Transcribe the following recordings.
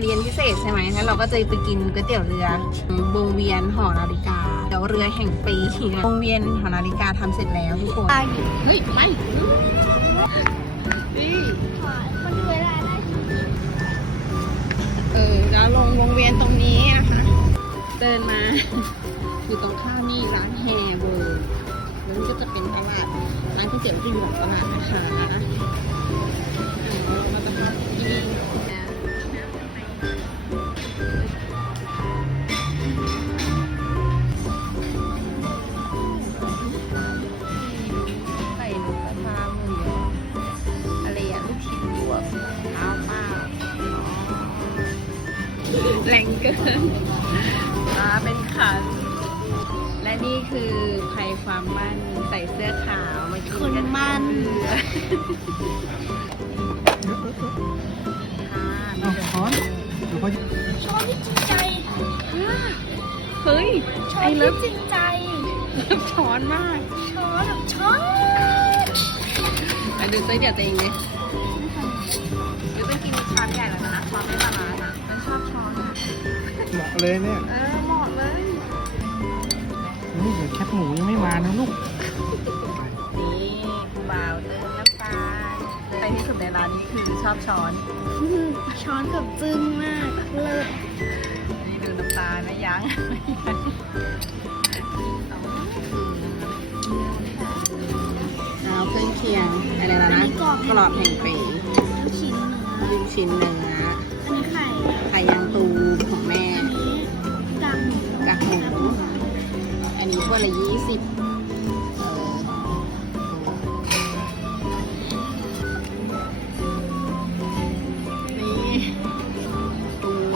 เรียนพิเศษใช่ไหมแล้วเราก็จะไปกินก๋วยเตี๋ยวเรือวงเวียนหอนาฬิกาเดี๋ยวเรือแห่งปีวงเวียนหอนาฬิกาทำเสร็จแล้วทุกคนตาอยู่เฮ้ยไม่นี่คนดูเวลาได้เออแล้วลงวงเวียนตรงนี้นะคะเดินมา อยู่ตรงข้ามนี่ร้านแฮเวิร์แล้วนี่ก็จะเป็นตลาดร้านก๋วยเตี๋ยวที่อยู่หลังตลาดนะคะเรามาจะพักที่ แรงเกินมาเป็นขันและนี่คือใครความมั่นใส่เสื้อขาวมากินคนกันมันค่ะมีเอาแต่ช้อนเดี๋ยวเขาจะช้อนที่จริงใจเฮ้ยช้อไอ้นเลิที่ฟจริงใจเลิฟช้อนมากช้อนแบบช้อนไปดูเต้ยเดี๋ยวตัวเองเลยหรือเป็นกินช้อนใหญ่แล้วนะช้อนไม่ละลายน เหมาะเลยเนี่ยเออเหมาะเลยนี่เดี๋ยวแคบหมูยังไม่มานะลูก นี่คุณบ่าวเติมน้ำตาลใครที่สุดในร้านนี้คือชอบช้อน ช้อนกับจึ้งมากเลิศนี่ดูน้ำตาลไม่ยั้งไม่ยั้งเอาเครื่องเคียงอะไรแล้วนะกรอบแห่งปีลูกชิ้นเนื้อลูกชิ้นเนื้ออันนี้ไข่ไข่ยางตู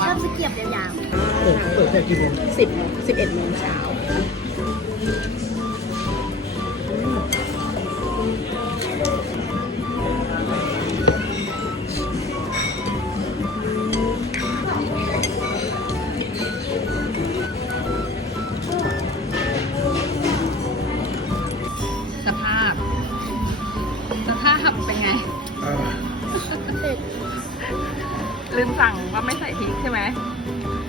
ชอบสเกียบยาวเปิดเปิดแต่กี่โมงสิบสิบเอ็ดโมงเช้า สภาพเป็นไงอ่าๆเผ็ดลืมสั่งว่าไม่ใส่พริกใช่ไหมค